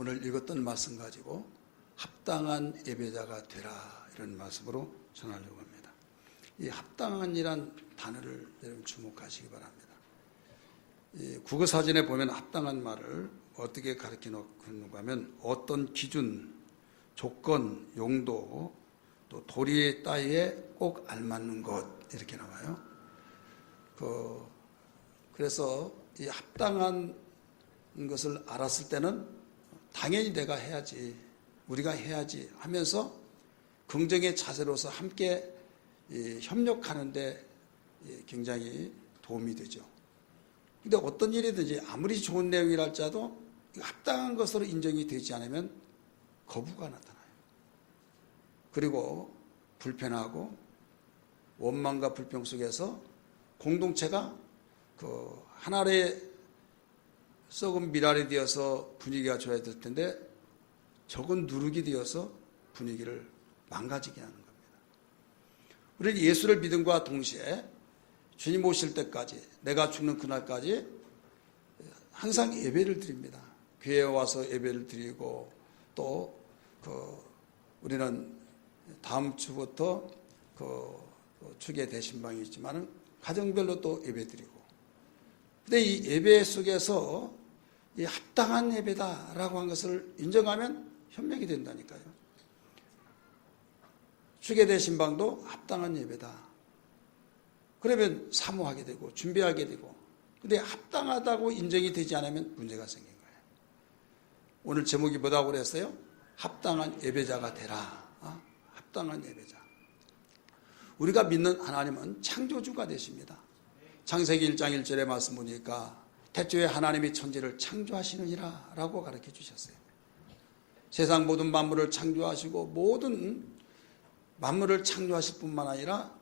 오늘 읽었던 말씀 가지고 합당한 예배자가 되라, 이런 말씀으로 전하려고 합니다. 이 합당한이란 단어를 여러분 주목하시기 바랍니다. 이 국어사전에 보면 합당한 말을 어떻게 가르쳐 놓는가 하면 어떤 기준, 조건, 용도, 또 도리의 따위에 꼭 알맞는 것, 이렇게 나와요. 그래서 이 합당한 것을 알았을 때는 당연히 내가 해야지, 우리가 해야지 하면서 긍정의 자세로서 함께 협력하는데 굉장히 도움이 되죠. 근데 어떤 일이든지 아무리 좋은 내용이랄지라도 합당한 것으로 인정이 되지 않으면 거부가 나타나요. 그리고 불편하고 원망과 불평 속에서 공동체가 하나의 썩은 미랄이 되어서 분위기가 좋아야 될 텐데 적은 누룩이 되어서 분위기를 망가지게 하는 겁니다. 우리는 예수를 믿음과 동시에 주님 오실 때까지, 내가 죽는 그날까지 항상 예배를 드립니다. 교회에 와서 예배를 드리고, 또 우리는 다음 주부터 축의 대신방이 있지만 가정별로 또 예배 드리고, 근데 이 예배 속에서 이 합당한 예배다라고 한 것을 인정하면 협력이 된다니까요. 축의 대신방도 합당한 예배다. 그러면 사모하게 되고 준비하게 되고, 근데 합당하다고 인정이 되지 않으면 문제가 생긴 거예요. 오늘 제목이 뭐라고 그랬어요? 합당한 예배자가 되라. 합당한 예배자. 우리가 믿는 하나님은 창조주가 되십니다. 창세기 1장 1절의 말씀 보니까 태초에 하나님이 천지를 창조하시느니라 라고 가르쳐 주셨어요. 세상 모든 만물을 창조하시고 모든 만물을 창조하실 뿐만 아니라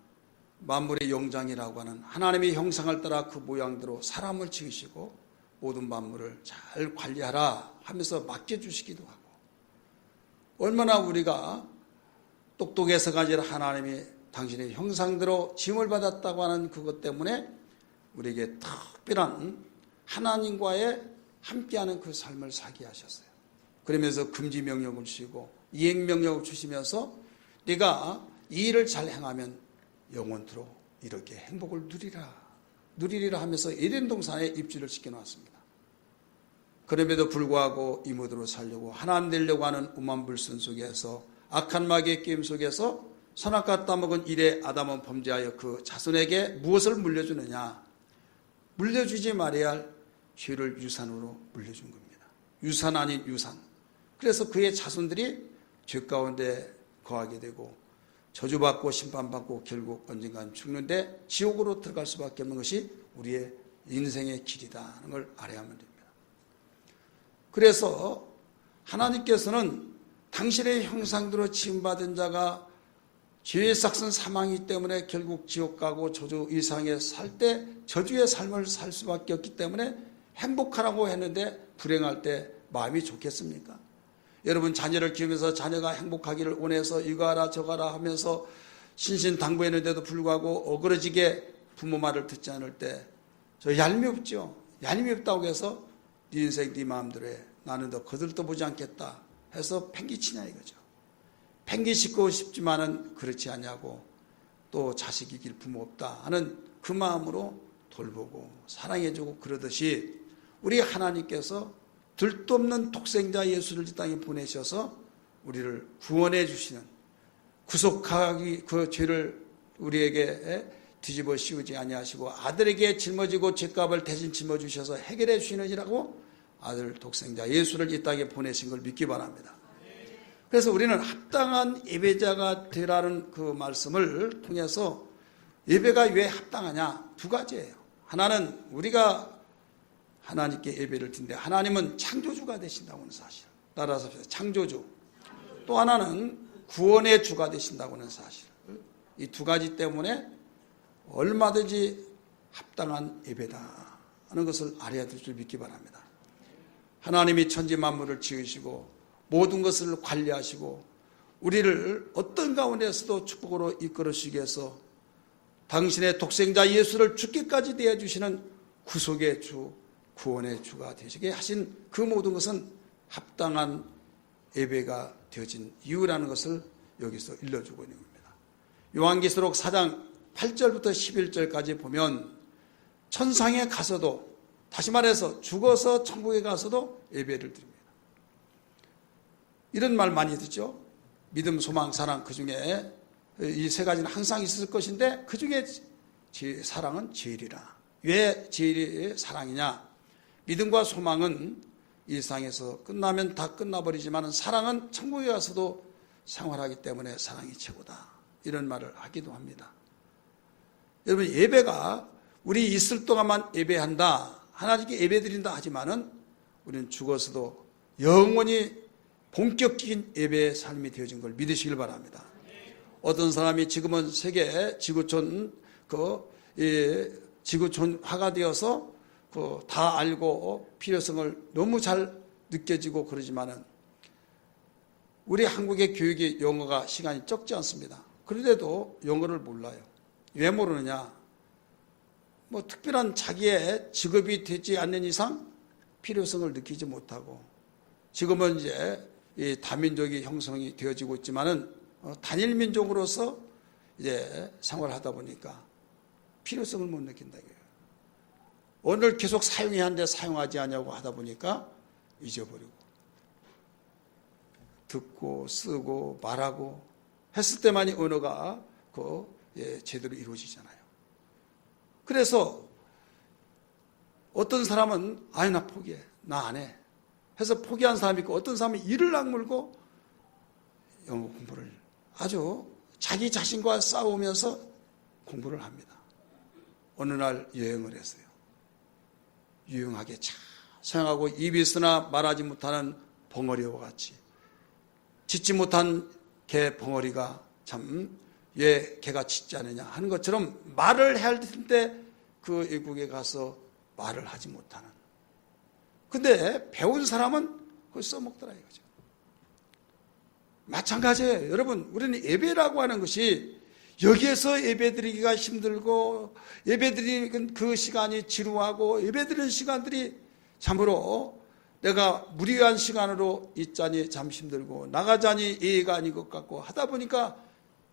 만물의 영장이라고 하는 하나님의 형상을 따라 그 모양대로 사람을 지으시고 모든 만물을 잘 관리하라 하면서 맡겨주시기도 하고, 얼마나 우리가 똑똑해서가 아니라 하나님이 당신의 형상대로 지음을 받았다고 하는 그것 때문에 우리에게 특별한 하나님과의 함께하는 그 삶을 살게 하셨어요. 그러면서 금지 명령을 주시고 이행 명령을 주시면서 네가 이 일을 잘 행하면 영원토록 이렇게 행복을 누리리라 하면서 에덴 동산에 입지를 시켜놨습니다. 그럼에도 불구하고 이 모드로 살려고 하나님 되려고 하는 오만불순 속에서 악한 마귀의 게임 속에서 선악과 따먹은 이래 아담은 범죄하여 그 자손에게 무엇을 물려주느냐? 물려주지 말아야 할 죄를 유산으로 물려준 겁니다. 유산 아닌 유산. 그래서 그의 자손들이 죄 가운데 거하게 되고 저주받고 심판받고 결국 언젠간 죽는데 지옥으로 들어갈 수밖에 없는 것이 우리의 인생의 길이다는 걸 알아야만 됩니다. 그래서 하나님께서는 당신의 형상대로 지음받은 자가 죄의 삭은 사망이기 때문에 결국 지옥 가고 저주 이상에 살 때 저주의 삶을 살 수밖에 없기 때문에 행복하라고 했는데 불행할 때 마음이 좋겠습니까? 여러분 자녀를 키우면서 자녀가 행복하기를 원해서 이거 하라 저거 하라 하면서 신신당부했는데도 불구하고 어그러지게 부모 말을 듣지 않을 때 저 얄미 없죠. 얄미 없다고 해서 네 인생 네 마음대로 해, 나는 더 거들떠보지 않겠다 해서 팽개치냐 이거죠. 팽개치고 싶지만은 그렇지 않냐고, 또 자식이길 부모 없다 하는 그 마음으로 돌보고 사랑해주고 그러듯이 우리 하나님께서 들도 없는 독생자 예수를 이 땅에 보내셔서 우리를 구원해 주시는, 구속하기 그 죄를 우리에게 뒤집어 씌우지 아니하시고 아들에게 짊어지고 죄값을 대신 짊어주셔서 해결해 주시느니라고 아들 독생자 예수를 이 땅에 보내신 걸 믿기 바랍니다. 그래서 우리는 합당한 예배자가 되라는 그 말씀을 통해서 예배가 왜 합당하냐? 두 가지예요. 하나는 우리가 하나님께 예배를 드리는데 하나님은 창조주가 되신다고 하는 사실, 따라서 창조주. 또 하나는 구원의 주가 되신다고 하는 사실. 이 두 가지 때문에 얼마든지 합당한 예배다 하는 것을 알아야 될 줄 믿기 바랍니다. 하나님이 천지 만물을 지으시고 모든 것을 관리하시고 우리를 어떤 가운데서도 축복으로 이끌어주시기 위해서 당신의 독생자 예수를 죽기까지 내어주시는 구속의 주, 구원의 주가 되시게 하신 그 모든 것은 합당한 예배가 되어진 이유라는 것을 여기서 일러주고 있는 겁니다. 요한계시록 4장 8절부터 11절까지 보면 천상에 가서도, 다시 말해서 죽어서 천국에 가서도 예배를 드립니다. 이런 말 많이 듣죠. 믿음, 소망, 사랑, 그 중에 이 세 가지는 항상 있을 것인데 그 중에 사랑은 제일이라. 왜 제일이 사랑이냐? 믿음과 소망은 이 세상에서 끝나면 다 끝나버리지만 사랑은 천국에 가서도 생활하기 때문에 사랑이 최고다, 이런 말을 하기도 합니다. 여러분, 예배가 우리 있을 동안만 예배한다, 하나님께 예배드린다 하지만은 우리는 죽어서도 영원히 본격적인 예배의 삶이 되어진 걸 믿으시길 바랍니다. 어떤 사람이 지금은 세계 지구촌 지구촌화가 되어서 다 알고 필요성을 너무 잘 느껴지고 그러지만은 우리 한국의 교육이 영어가 시간이 적지 않습니다. 그런데도 영어를 몰라요. 왜 모르느냐? 특별한 자기의 직업이 되지 않는 이상 필요성을 느끼지 못하고, 지금은 이제 이 다민족이 형성이 되어지고 있지만은 단일 민족으로서 이제 생활하다 보니까 필요성을 못 느낀다. 오늘 계속 사용해야 하는데 사용하지 않냐고 하다 보니까 잊어버리고, 듣고 쓰고 말하고 했을 때만이 언어가 제대로 이루어지잖아요. 그래서 어떤 사람은 나 포기해, 나 안 해 해서 포기한 사람이 있고, 어떤 사람은 이를 악물고 영어 공부를 아주 자기 자신과 싸우면서 공부를 합니다. 어느 날 여행을 했어요. 유용하게 잘 생각하고 입이 있으나 말하지 못하는 벙어리와 같이, 짖지 못한 개 벙어리가 참 왜 개가 짖지 않느냐 하는 것처럼 말을 해야 할 텐데 그 외국에 가서 말을 하지 못하는. 근데 배운 사람은 그걸 써먹더라 이거죠. 마찬가지예요. 여러분, 우리는 예배라고 하는 것이 여기에서 예배드리기가 힘들고, 예배드리는 그 시간이 지루하고, 예배드리는 시간들이 참으로 내가 무리한 시간으로 있자니 참 힘들고, 나가자니 예의가 아닌 것 같고 하다 보니까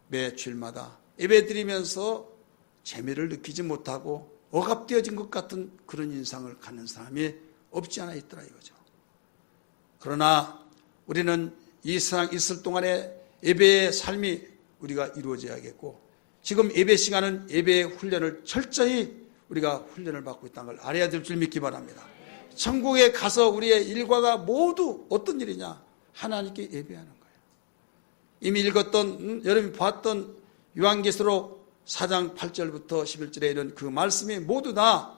매 주일마다 예배드리면서 재미를 느끼지 못하고 억압되어진 것 같은 그런 인상을 갖는 사람이 없지 않아 있더라 이거죠. 그러나 우리는 이 세상 있을 동안에 예배의 삶이 우리가 이루어져야겠고, 지금 예배 시간은 예배의 훈련을 철저히 우리가 훈련을 받고 있다는 걸 알아야 될 줄 믿기 바랍니다. 천국에 가서 우리의 일과가 모두 어떤 일이냐? 하나님께 예배하는 거예요. 이미 읽었던, 여러분이 봤던 요한계시록 4장 8절부터 11절에 이런 그 말씀이 모두 다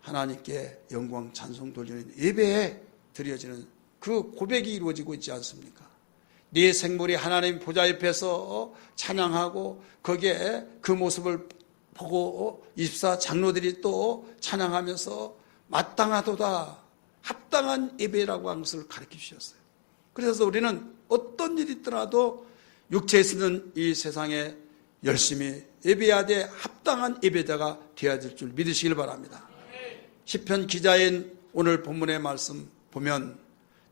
하나님께 영광 찬송 돌리는 예배에 드려지는 그 고백이 이루어지고 있지 않습니까? 네 생물이 하나님 보좌 옆에서 찬양하고, 거기에 그 모습을 보고 24 장로들이 또 찬양하면서 마땅하도다, 합당한 예배라고 하는 것을 가르쳐 주셨어요. 그래서 우리는 어떤 일이 있더라도 육체에 있는 이 세상에 열심히 예배해야 돼, 합당한 예배자가 되어야 될 줄 믿으시길 바랍니다. 시편 기자인 오늘 본문의 말씀 보면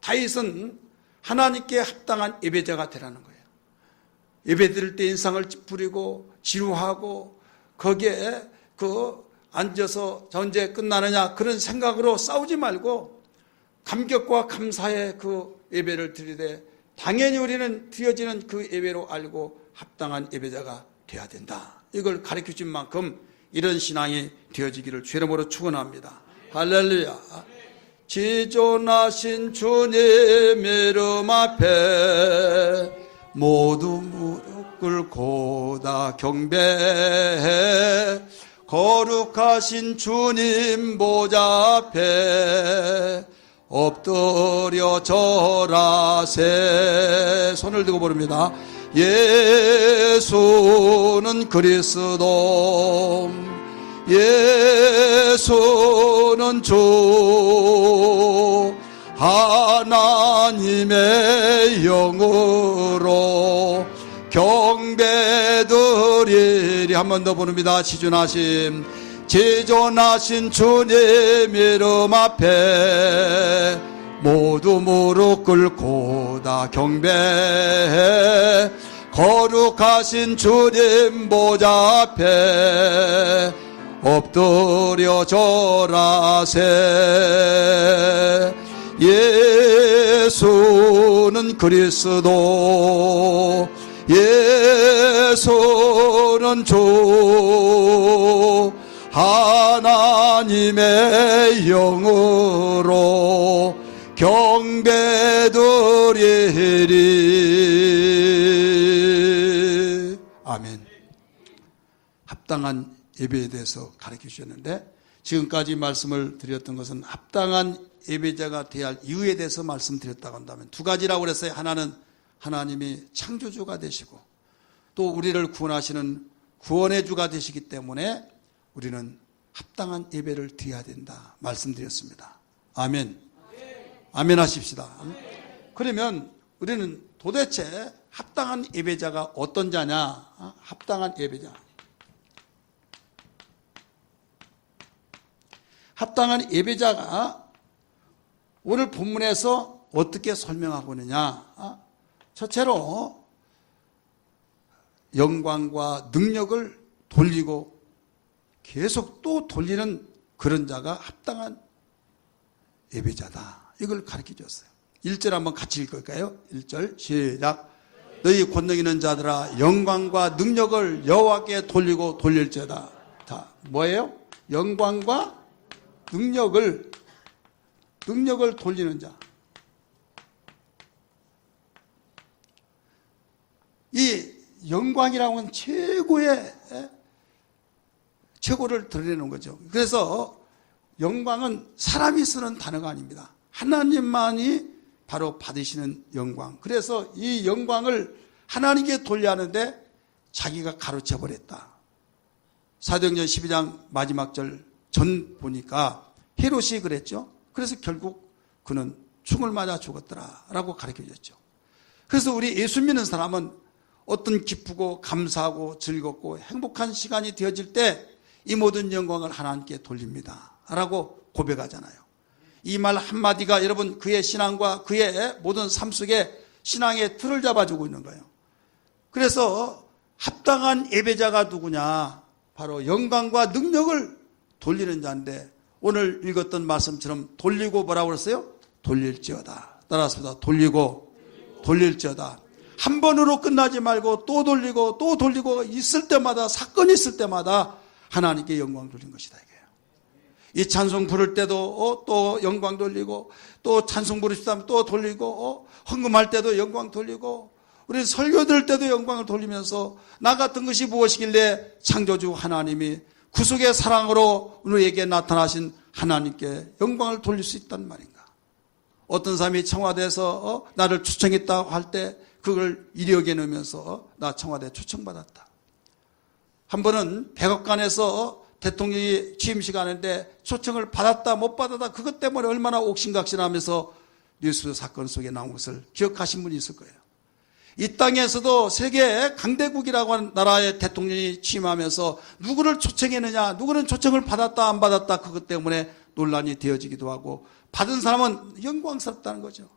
다윗은 하나님께 합당한 예배자가 되라는 거예요. 예배 드릴 때 인상을 찌푸리고 지루하고 거기에 앉아서 언제 끝나느냐 그런 생각으로 싸우지 말고 감격과 감사의 그 예배를 드리되, 당연히 우리는 드려지는 그 예배로 알고 합당한 예배자가 되어야 된다. 이걸 가르쳐 준 만큼 이런 신앙이 되어지기를 주의 이름으로 축원합니다. 할렐루야. 지존하신 주님 이름 앞에 모두 무릎 꿇고 다 경배해, 거룩하신 주님 보좌 앞에 엎드려 절하세. 손을 들고 부릅니다. 예수는 그리스도, 예수는 주, 하나님의 영으로 경배드리리. 한 번 더 부릅니다. 지존하신 주님 이름 앞에 모두 모두 무릎 꿇고 다 경배해 거룩하신 주님 보좌 앞에 엎드려 절하세. 예수는 그리스도, 예수는 주, 하나님의 영으로 경배드리리. 아멘. 합당한 예배에 대해서 가르쳐 주셨는데, 지금까지 말씀을 드렸던 것은 합당한 예배자가 되어야 할 이유에 대해서 말씀드렸다고 한다면 두 가지라고 그랬어요. 하나는 하나님이 창조주가 되시고, 또 우리를 구원하시는 구원의 주가 되시기 때문에 우리는 합당한 예배를 드려야 된다 말씀드렸습니다. 아멘. 아멘 하십시다. 그러면 우리는 도대체 합당한 예배자가 어떤 자냐? 합당한 예배자. 합당한 예배자가 오늘 본문에서 어떻게 설명하고 있느냐? 첫째로 영광과 능력을 돌리고 계속 또 돌리는 그런 자가 합당한 예배자다. 이걸 가르쳐 줬어요. 1절 한번 같이 읽을까요? 1절 시작. 너희 권능 있는 자들아 영광과 능력을 여호와께 돌리고 돌릴지어다. 다 뭐예요? 영광과 능력을 돌리는 자. 이 영광이라고 하는 최고를 드러내는 거죠. 그래서 영광은 사람이 쓰는 단어가 아닙니다. 하나님만이 바로 받으시는 영광. 그래서 이 영광을 하나님께 돌려야 하는데 자기가 가로채 버렸다. 사도행전 12장 마지막 절 전 보니까 헤롯이 그랬죠. 그래서 결국 그는 총을 맞아 죽었더라 라고 가르쳐 줬죠. 그래서 우리 예수 믿는 사람은 어떤 기쁘고 감사하고 즐겁고 행복한 시간이 되어질 때 이 모든 영광을 하나님께 돌립니다 라고 고백하잖아요. 이 말 한마디가 여러분 그의 신앙과 그의 모든 삶 속에 신앙의 틀을 잡아주고 있는 거예요. 그래서 합당한 예배자가 누구냐? 바로 영광과 능력을 돌리는 자인데, 오늘 읽었던 말씀처럼 돌리고 뭐라고 그랬어요? 돌릴지어다. 따라서 돌릴지어다. 한 번으로 끝나지 말고 또 돌리고 또 돌리고, 있을 때마다, 사건이 있을 때마다 하나님께 영광 돌린 것이다 이게요. 이 찬송 부를 때도 또 영광 돌리고, 또 찬송 부르시다면 또 돌리고, 헌금할 때도 영광 돌리고, 우리 설교 들을 때도 영광을 돌리면서 나 같은 것이 무엇이길래 창조주 하나님이 구속의 사랑으로 우리에게 나타나신 하나님께 영광을 돌릴 수 있단 말인가. 어떤 사람이 청와대에서 나를 초청했다고 할 때 그걸 이력에 넣으면서 나 청와대 초청받았다. 한 번은 백악관에서 대통령이 취임식 하는데 초청을 받았다 못 받았다, 그것 때문에 얼마나 옥신각신하면서 뉴스 사건 속에 나온 것을 기억하신 분이 있을 거예요. 이 땅에서도 세계 강대국이라고 하는 나라의 대통령이 취임하면서 누구를 초청했느냐, 누구는 초청을 받았다 안 받았다, 그것 때문에 논란이 되어지기도 하고, 받은 사람은 영광스럽다는 거죠.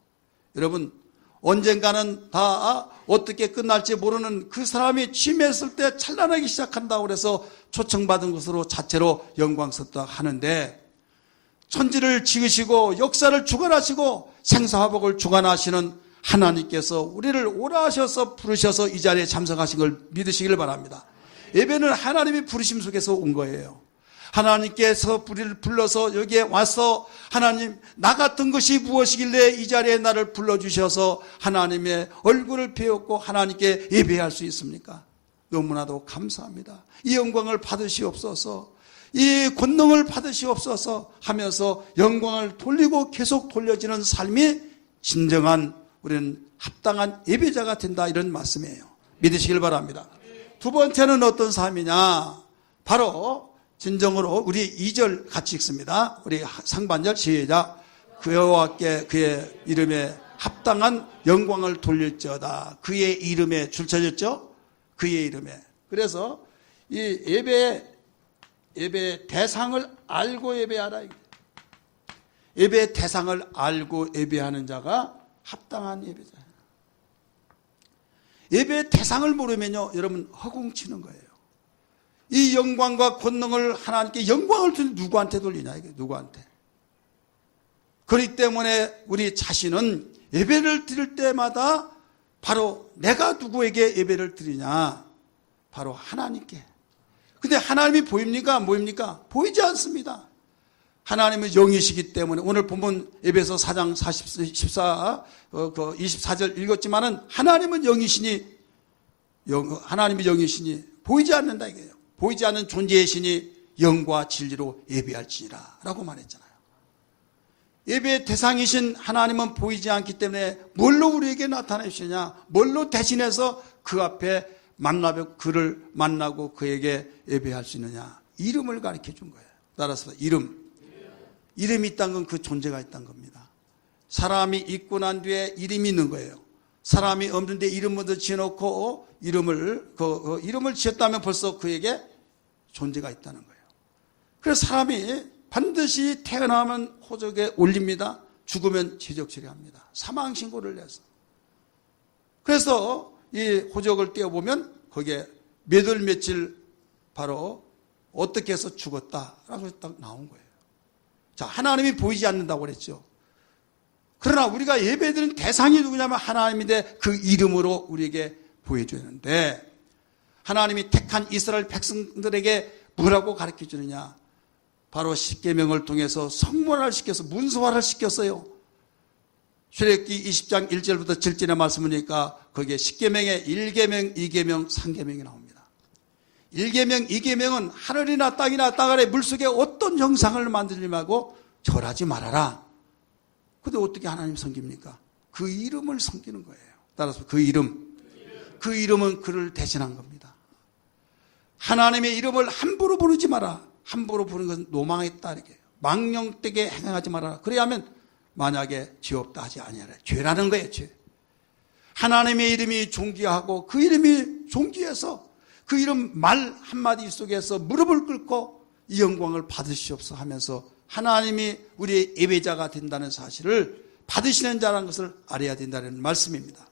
여러분, 언젠가는 다 어떻게 끝날지 모르는 그 사람이 취임했을 때 찬란하기 시작한다고 그래서 초청받은 것으로 자체로 영광스럽다 하는데, 천지를 지으시고 역사를 주관하시고 생사화복을 주관하시는 하나님께서 우리를 오라 하셔서 부르셔서 이 자리에 참석하신 걸 믿으시길 바랍니다. 예배는 하나님이 부르심 속에서 온 거예요. 하나님께서 우리를 불러서 여기에 와서, 하나님 나 같은 것이 무엇이길래 이 자리에 나를 불러주셔서 하나님의 얼굴을 배웠고 하나님께 예배할 수 있습니까? 너무나도 감사합니다. 이 영광을 받으시옵소서, 이 권능을 받으시옵소서 하면서 영광을 돌리고 계속 돌려지는 삶이 진정한 우리는 합당한 예배자가 된다, 이런 말씀이에요. 믿으시길 바랍니다. 두 번째는 어떤 삶이냐? 바로 진정으로 우리 2절 같이 읽습니다. 우리 상반절 시작. 그여호와께 그의 이름에 합당한 영광을 돌릴지어다. 그의 이름에 줄쳐졌죠? 그의 이름에. 그래서 이 예배의 대상을 알고 예배하라. 예배의 대상을 알고 예배하는 자가 합당한 예배자예요. 예배의 대상을 모르면요, 여러분 허공치는 거예요. 이 영광과 권능을 하나님께 영광을 누구한테 돌리냐, 이게 누구한테. 그렇기 때문에 우리 자신은 예배를 드릴 때마다 바로 내가 누구에게 예배를 드리냐, 바로 하나님께. 근데 하나님이 보입니까? 안 보입니까? 보이지 않습니다. 하나님은 영이시기 때문에 오늘 본문 에베소 4장 24절 읽었지만은 하나님은 영이시니, 하나님이 영이시니 보이지 않는다 이게요. 보이지 않는 존재이시니 영과 진리로 예배할지니라 라고 말했잖아요. 예배의 대상이신 하나님은 보이지 않기 때문에 뭘로 우리에게 나타내시냐, 뭘로 대신해서 그 앞에 그를 만나고 그에게 예배할 수 있느냐, 이름을 가르쳐 준 거예요. 따라서 이름이 있다는 건 그 존재가 있다는 겁니다. 사람이 있고 난 뒤에 이름이 있는 거예요. 사람이 없는데 이름 먼저 지어놓고 이름을 지었다면 벌써 그에게 존재가 있다는 거예요. 그래서 사람이 반드시 태어나면 호적에 올립니다. 죽으면 지적 처리합니다. 사망 신고를 내서. 그래서 이 호적을 떼어보면 거기에 몇 월 며칠 바로 어떻게 해서 죽었다라고 딱 나온 거예요. 자, 하나님이 보이지 않는다고 그랬죠. 그러나 우리가 예배드리는 대상이 누구냐면 하나님인데 그 이름으로 우리에게 보여주는데, 하나님이 택한 이스라엘 백성들에게 뭐라고 가르쳐 주느냐, 바로 십계명을 통해서 성문화를 시켜서 문서화를 시켰어요. 출애굽기 20장 1절부터 7절의 말씀이니까 거기에 십계명에 1계명, 2계명, 3계명이 나옵니다. 1계명, 2계명은 하늘이나 땅이나 땅 아래 물속에 어떤 형상을 만들지 말고 절하지 말아라. 근데 어떻게 하나님 섬깁니까? 그 이름을 섬기는 거예요. 따라서 그 이름은 그를 대신한 겁니다. 하나님의 이름을 함부로 부르지 마라. 함부로 부르는 것은 노망했다 이렇게. 망령되게 행하지 말아라. 그래야 하면 만약에 죄 없다 하지 아니하라. 죄라는 거예요, 죄. 하나님의 이름이 존귀하고 그 이름이 존귀해서 그 이름 말 한마디 속에서 무릎을 꿇고 이 영광을 받으시옵소서 하면서 하나님이 우리의 예배자가 된다는 사실을 받으시는 자라는 것을 알아야 된다는 말씀입니다.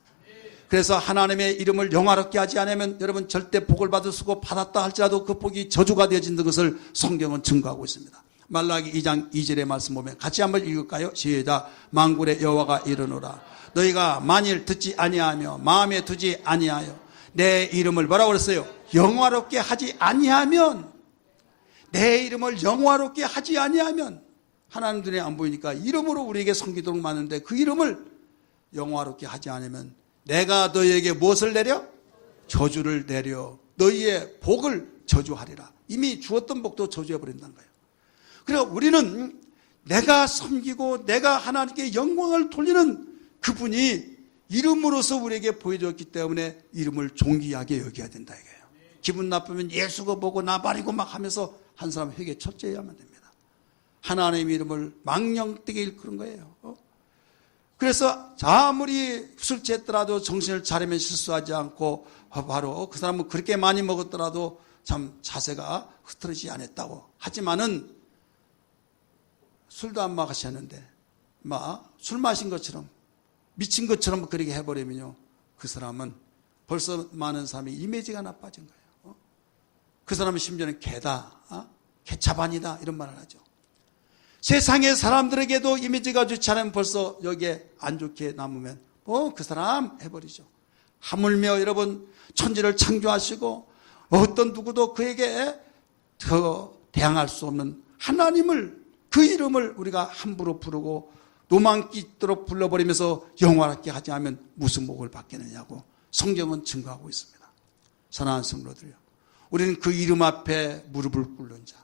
그래서 하나님의 이름을 영화롭게 하지 않으면 여러분 절대 복을 받을 수고 받았다 할지라도 그 복이 저주가 되어진다는 것을 성경은 증거하고 있습니다. 말라기 2장 2절의 말씀 보면 같이 한번 읽을까요? 시작. 만군의 여호와가 이르노라. 너희가 만일 듣지 아니하며 마음에 두지 아니하여 내 이름을 뭐라고 그랬어요? 영화롭게 하지 아니하면, 내 이름을 영화롭게 하지 아니하면, 하나님 눈에 안 보이니까 이름으로 우리에게 섬기도록 많은데 그 이름을 영화롭게 하지 않으면 내가 너희에게 무엇을 내려? 저주를 내려 너희의 복을 저주하리라. 이미 주었던 복도 저주해버린다는 거예요. 그러니까 우리는 내가 섬기고 내가 하나님께 영광을 돌리는 그분이 이름으로서 우리에게 보여줬기 때문에 이름을 존귀하게 여겨야 된다 이거예요. 기분 나쁘면 예수가 보고 나 버리고 막 하면서 한 사람 회개 철저해야만 됩니다. 하나님의 이름을 망령되게 일컫는 거예요. 그래서 아무리 술 취했더라도 정신을 차리면 실수하지 않고, 바로 그 사람은 그렇게 많이 먹었더라도 참 자세가 흐트러지지 않았다고. 하지만은 술도 안 마셨는데 막 술 마신 것처럼 미친 것처럼 그렇게 해버리면요, 그 사람은 벌써 많은 사람이 이미지가 나빠진 거예요. 그 사람은 심지어는 개다, 개차반이다 이런 말을 하죠. 세상의 사람들에게도 이미지가 좋지 않으면 벌써 여기에 안 좋게 남으면 그 사람 해버리죠. 하물며 여러분 천지를 창조하시고 어떤 누구도 그에게 대항할 수 없는 하나님을, 그 이름을 우리가 함부로 부르고 노망끼도록 불러버리면서 영화롭게 하지 않으면 무슨 복을 받겠느냐고 성경은 증거하고 있습니다. 사랑하는 성도들요, 우리는 그 이름 앞에 무릎을 꿇는 자,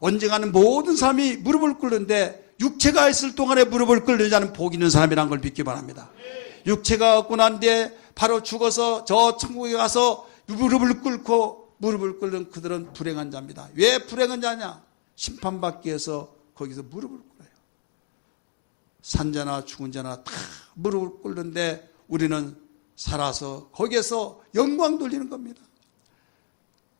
언젠가는 모든 사람이 무릎을 꿇는데 육체가 있을 동안에 무릎을 꿇는 자는 복 있는 사람이라는 걸 믿기 바랍니다. 육체가 없고 난 뒤에 바로 죽어서 저 천국에 가서 무릎을 꿇는 그들은 불행한 자입니다. 왜 불행한 자냐? 심판받기 위해서 거기서 무릎을 꿇어요. 산자나 죽은 자나 다 무릎을 꿇는데 우리는 살아서 거기에서 영광 돌리는 겁니다.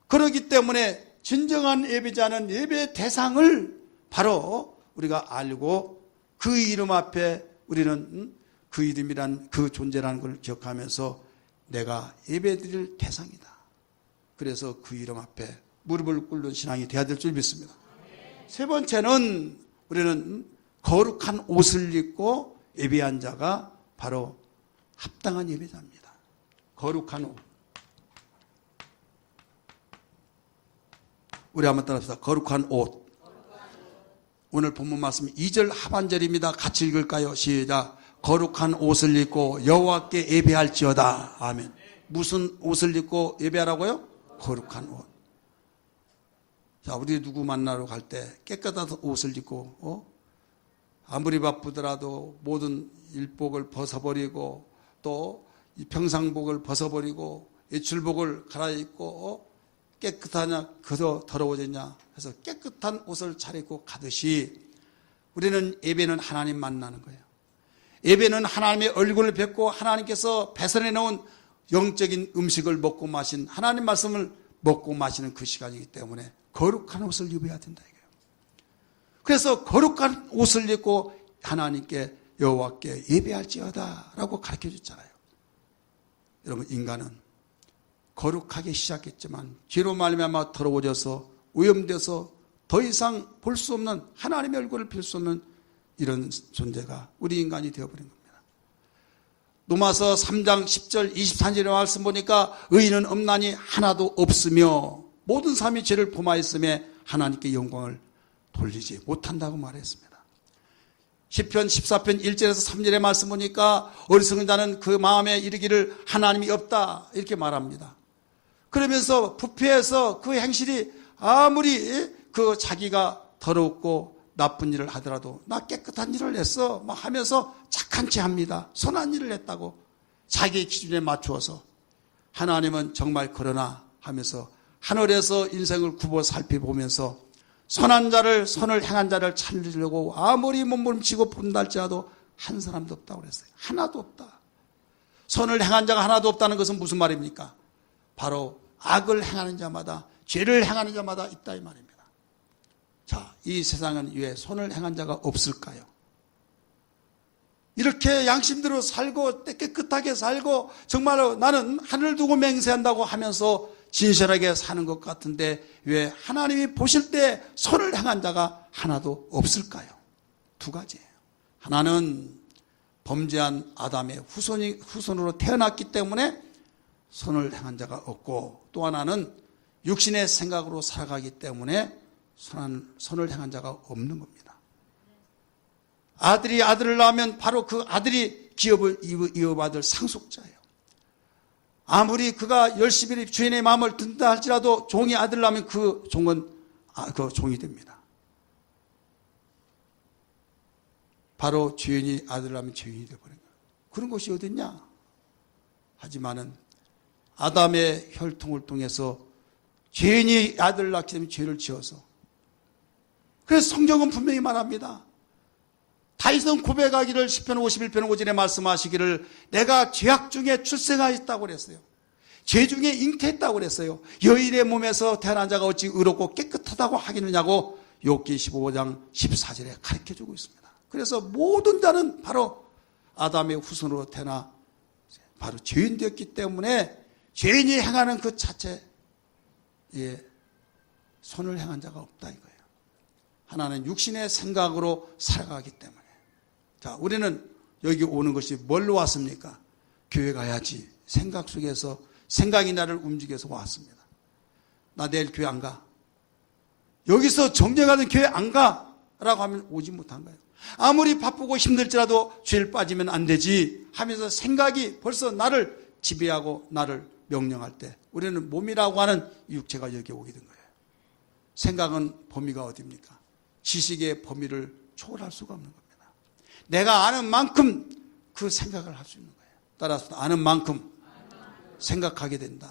그렇기 때문에 진정한 예배자는 예배의 대상을 바로 우리가 알고 그 이름 앞에 우리는 그 이름이란 그 존재라는 걸 기억하면서 내가 예배드릴 대상이다. 그래서 그 이름 앞에 무릎을 꿇는 신앙이 되어야 될 줄 믿습니다. 세 번째는 우리는 거룩한 옷을 입고 예배한 자가 바로 합당한 예배자입니다. 거룩한 옷. 우리 한번 따라합시다. 거룩한 옷. 오늘 본문 말씀 2절 하반절입니다. 같이 읽을까요? 시작. 거룩한 옷을 입고 여호와께 예배할지어다. 아멘. 무슨 옷을 입고 예배하라고요? 거룩한 옷. 자, 우리 누구 만나러 갈 때 깨끗한 옷을 입고 아무리 바쁘더라도 모든 일복을 벗어버리고 또 이 평상복을 벗어버리고 외출복을 갈아입고 깨끗하냐 그저 더러워졌냐 해서 깨끗한 옷을 차려입고 가듯이 우리는 예배는 하나님 만나는 거예요. 예배는 하나님의 얼굴을 뵙고 하나님께서 배설해 놓은 영적인 음식을 먹고 마신 하나님 말씀을 먹고 마시는 그 시간이기 때문에 거룩한 옷을 입어야 된다 이거예요. 그래서 거룩한 옷을 입고 하나님께 여호와께 예배할지어다 라고 가르쳐 줬잖아요. 여러분, 인간은 거룩하게 시작했지만 죄로 말미암아 더러워져서 오염돼서 더 이상 볼 수 없는 하나님의 얼굴을 뵐 수 없는 이런 존재가 우리 인간이 되어버린 겁니다. 로마서 3장 10절 24절의 말씀 보니까 의인은 없나니 하나도 없으며 모든 사람이 죄를 범하였음에 하나님께 영광을 돌리지 못한다고 말했습니다. 시편 14편 1절에서 3절의 말씀 보니까 어리석은 자는 그 마음에 이르기를 하나님이 없다 이렇게 말합니다. 그러면서 부패해서 그 행실이 아무리 그 자기가 더럽고 나쁜 일을 하더라도 나 깨끗한 일을 했어 막 하면서 착한 체 합니다. 선한 일을 했다고 자기의 기준에 맞추어서 하나님은 정말 그러나 하면서 하늘에서 인생을 굽어 살펴보면서 선한 자를 선을 행한 자를 찾으려고 아무리 몸부림치고 본다 할지라도 한 사람도 없다고 그랬어요. 하나도 없다. 선을 행한 자가 하나도 없다는 것은 무슨 말입니까? 바로 악을 행하는 자마다 죄를 행하는 자마다 있다 이 말입니다. 자, 이 세상은 왜 선을 행한 자가 없을까요? 이렇게 양심대로 살고 깨끗하게 살고 정말로 나는 하늘 두고 맹세한다고 하면서 진실하게 사는 것 같은데 왜 하나님이 보실 때 선을 행한 자가 하나도 없을까요? 두 가지예요. 하나는 범죄한 아담의 후손으로 태어났기 때문에 선을 행한 자가 없고, 또 하나는 육신의 생각으로 살아가기 때문에 선을 행한 자가 없는 겁니다. 아들이 아들을 낳으면 바로 그 아들이 기업을 이어받을 상속자예요. 아무리 그가 열심히 주인의 마음을 든다 할지라도 종이 아들을 낳으면 그 종은 그 종이 됩니다. 바로 주인이 아들을 낳으면 주인이 되어버린 거예요. 그런 것이 어딨냐? 하지만은 아담의 혈통을 통해서 죄인이 아들을 낳기 때문에 죄를 지어서, 그래서 성경은 분명히 말합니다. 다윗은 고백하기를 시편 51편 5절에 말씀하시기를 내가 죄악 중에 출생하였다고 그랬어요. 죄 중에 잉태했다고 그랬어요. 여인의 몸에서 태어난 자가 어찌 의롭고 깨끗하다고 하겠느냐고 욥기 15장 14절에 가르쳐주고 있습니다. 그래서 모든 자는 바로 아담의 후손으로 태어나 바로 죄인 되었기 때문에 죄인이 행하는 그 자체에 손을 행한 자가 없다 이거예요. 하나는 육신의 생각으로 살아가기 때문에. 자, 우리는 여기 오는 것이 뭘로 왔습니까? 교회 가야지 생각 속에서 생각이 나를 움직여서 왔습니다. 나 내일 교회 안 가. 여기서 정죄가는 교회 안 가 라고 하면 오지 못한 거예요. 아무리 바쁘고 힘들지라도 죄를 빠지면 안 되지 하면서 생각이 벌써 나를 지배하고 나를 명령할 때 우리는 몸이라고 하는 육체가 여기 오게 된 거예요. 생각은 범위가 어디입니까? 지식의 범위를 초월할 수가 없는 겁니다. 내가 아는 만큼 그 생각을 할 수 있는 거예요. 따라서 아는 만큼 생각하게 된다.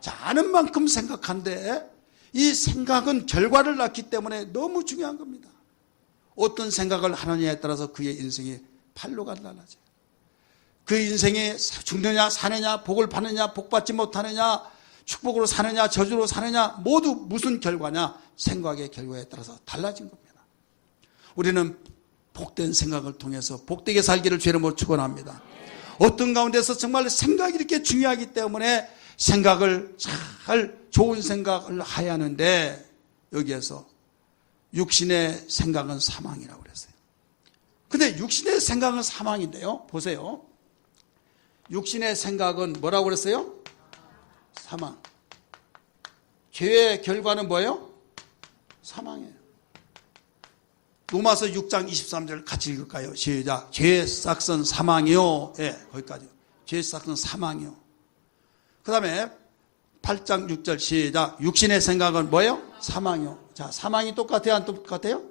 자, 아는 만큼 생각한데 이 생각은 결과를 낳기 때문에 너무 중요한 겁니다. 어떤 생각을 하느냐에 따라서 그의 인생이 판로가 달라져요. 그 인생이 죽느냐 사느냐, 복을 받느냐 복받지 못하느냐, 축복으로 사느냐 저주로 사느냐, 모두 무슨 결과냐? 생각의 결과에 따라서 달라진 겁니다. 우리는 복된 생각을 통해서 복되게 살기를 주의 이름으로 축원합니다. 어떤 가운데서 정말 생각이 이렇게 중요하기 때문에 생각을 잘 좋은 생각을 해야 하는데 여기에서 육신의 생각은 사망이라고 그랬어요. 근데 육신의 생각은 사망인데요. 보세요. 육신의 생각은 뭐라고 그랬어요? 사망. 죄의 결과는 뭐예요? 사망이에요. 로마서 6장 23절 같이 읽을까요? 시작. 죄의 싹은 사망이요. 예, 거기까지. 죄의 싹은 사망이요. 그 다음에 8장 6절 시작. 육신의 생각은 뭐예요? 사망이요. 자, 사망이 똑같아요? 안 똑같아요?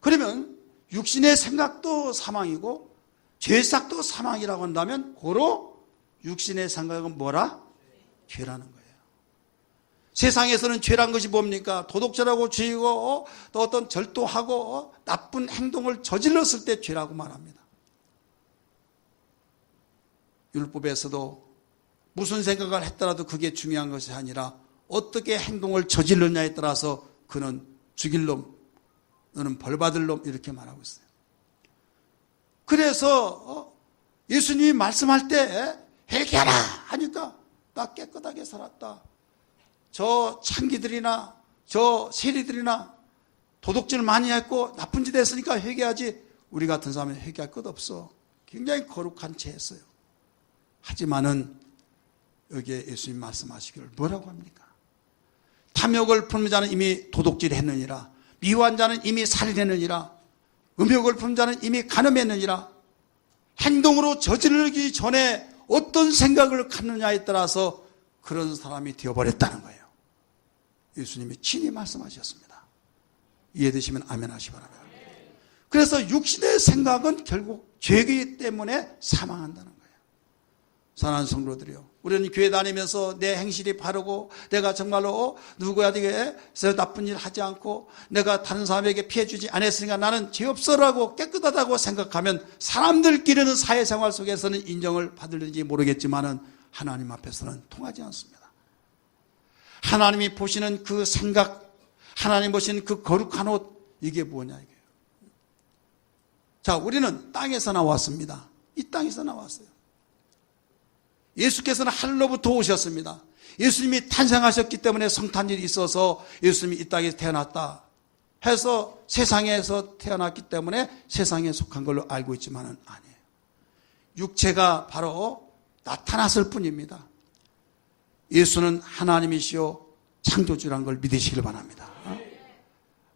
그러면 육신의 생각도 사망이고 죄의 싹도 사망이라고 한다면 고로 육신의 생각은 뭐라? 죄라는 거예요. 세상에서는 죄란 것이 뭡니까? 도둑질하고 죄이고 또 어떤 절도하고 나쁜 행동을 저질렀을 때 죄라고 말합니다. 율법에서도 무슨 생각을 했더라도 그게 중요한 것이 아니라 어떻게 행동을 저질렀냐에 따라서 그는 죽일 놈, 너는 벌받을 놈 이렇게 말하고 있어요. 그래서 예수님이 말씀할 때 회개하라 하니까 나 깨끗하게 살았다. 저 창기들이나 저 세리들이나 도둑질 많이 했고 나쁜 짓 했으니까 회개하지 우리 같은 사람은 회개할 것 없어. 굉장히 거룩한 죄 했어요. 하지만은 여기에 예수님 말씀하시기를 뭐라고 합니까? 탐욕을 품는 자는 이미 도둑질 했느니라. 미워한 자는 이미 살인했느니라. 음욕을 품는 자는 이미 간음했느니라. 행동으로 저지르기 전에 어떤 생각을 갖느냐에 따라서 그런 사람이 되어버렸다는 거예요. 예수님이 친히 말씀하셨습니다. 이해되시면 아멘 하시기 바랍니다. 그래서 육신의 생각은 결국 죄이기 때문에 사망한다는 거예요. 사랑하는 성도들이요, 우리는 교회 다니면서 내 행실이 바르고 내가 정말로 누구에게 나쁜 일 하지 않고 내가 다른 사람에게 피해 주지 않았으니까 나는 죄 없어라고 깨끗하다고 생각하면 사람들끼리는 사회생활 속에서는 인정을 받을지 모르겠지만은 하나님 앞에서는 통하지 않습니다. 하나님이 보시는 그 생각, 하나님 보시는 그 거룩한 옷, 이게 뭐냐 이게요. 자, 우리는 땅에서 나왔습니다. 이 땅에서 나왔어요. 예수께서는 하늘로부터 오셨습니다. 예수님이 탄생하셨기 때문에 성탄일이 있어서 예수님이 이 땅에 태어났다 해서 세상에서 태어났기 때문에 세상에 속한 걸로 알고 있지만은 아니에요. 육체가 바로 나타났을 뿐입니다. 예수는 하나님이시요 창조주라는 걸 믿으시길 바랍니다.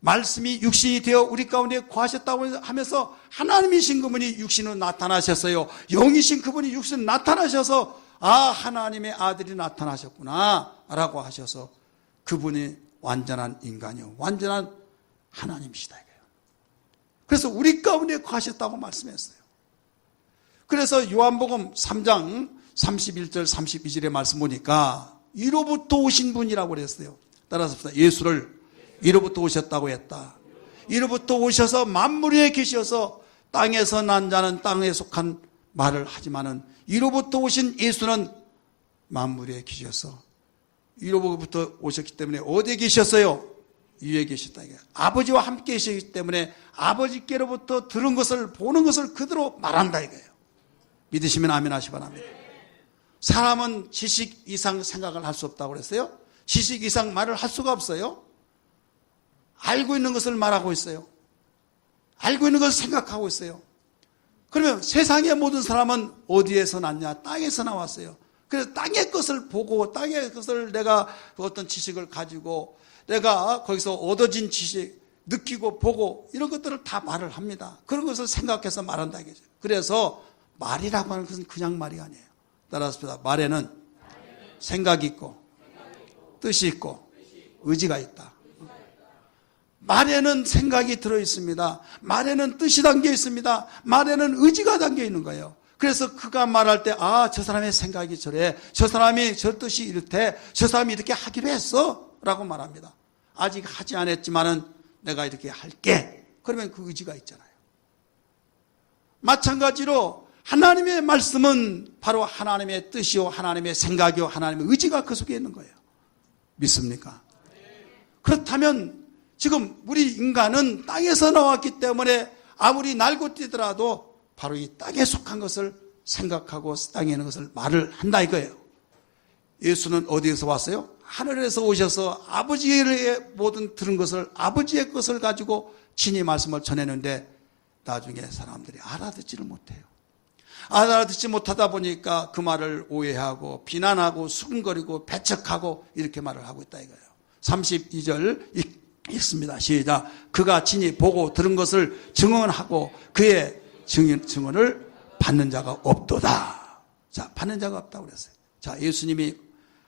말씀이 육신이 되어 우리 가운데 거하셨다고 하면서 하나님이신 그분이 육신으로 나타나셨어요. 영이신 그분이 육신으로 나타나셔서 아, 하나님의 아들이 나타나셨구나 라고 하셔서 그분이 완전한 인간이요 완전한 하나님이시다 이거예요. 그래서 우리 가운데 거하셨다고 말씀했어요. 그래서 요한복음 3장 31절 32절의 말씀 보니까 이로부터 오신 분이라고 그랬어요. 따라서 예수를 이로부터 오셨다고 했다. 이로부터 오셔서 만물 위에 계셔서 땅에서 난 자는 땅에 속한 말을 하지만은 이로부터 오신 예수는 만물 위에 계셔서 이로부터 오셨기 때문에 어디에 계셨어요? 위에 계셨다. 아버지와 함께 계시기 때문에 아버지께로부터 들은 것을 보는 것을 그대로 말한다 이거예요. 믿으시면 아멘 하시 바랍니다. 사람은 지식 이상 생각을 할 수 없다고 그랬어요. 지식 이상 말을 할 수가 없어요. 알고 있는 것을 말하고 있어요. 알고 있는 것을 생각하고 있어요. 그러면 세상의 모든 사람은 어디에서 났냐? 땅에서 나왔어요. 그래서 땅의 것을 보고 땅의 것을 내가 어떤 지식을 가지고 내가 거기서 얻어진 지식 느끼고 보고 이런 것들을 다 말을 합니다. 그런 것을 생각해서 말한다 이거죠. 그래서 말이라고 하는 것은 그냥 말이 아니에요. 따라서 말에는 생각이 있고 뜻이 있고 의지가 있다. 말에는 생각이 들어있습니다. 말에는 뜻이 담겨 있습니다. 말에는 의지가 담겨 있는 거예요. 그래서 그가 말할 때 아, 저 사람의 생각이 저래, 저 사람이 저 뜻이 이렇대, 저 사람이 이렇게 하기로 했어 라고 말합니다. 아직 하지 않았지만은 내가 이렇게 할게. 그러면 그 의지가 있잖아요. 마찬가지로 하나님의 말씀은 바로 하나님의 뜻이요 하나님의 생각이요 하나님의 의지가 그 속에 있는 거예요. 믿습니까? 그렇다면 지금 우리 인간은 땅에서 나왔기 때문에 아무리 날고 뛰더라도 바로 이 땅에 속한 것을 생각하고 땅에 있는 것을 말을 한다 이거예요. 예수는 어디에서 왔어요? 하늘에서 오셔서 아버지의 모든 들은 것을, 아버지의 것을 가지고 친히 말씀을 전했는데 나중에 사람들이 알아듣지를 못해요. 알아듣지 못하다 보니까 그 말을 오해하고 비난하고 수근거리고 배척하고 이렇게 말을 하고 있다 이거예요. 32절 읽습니다. 시작. 그가 친히 보고 들은 것을 증언하고 그의 증언을 받는 자가 없도다. 자, 받는 자가 없다고 그랬어요. 자, 예수님이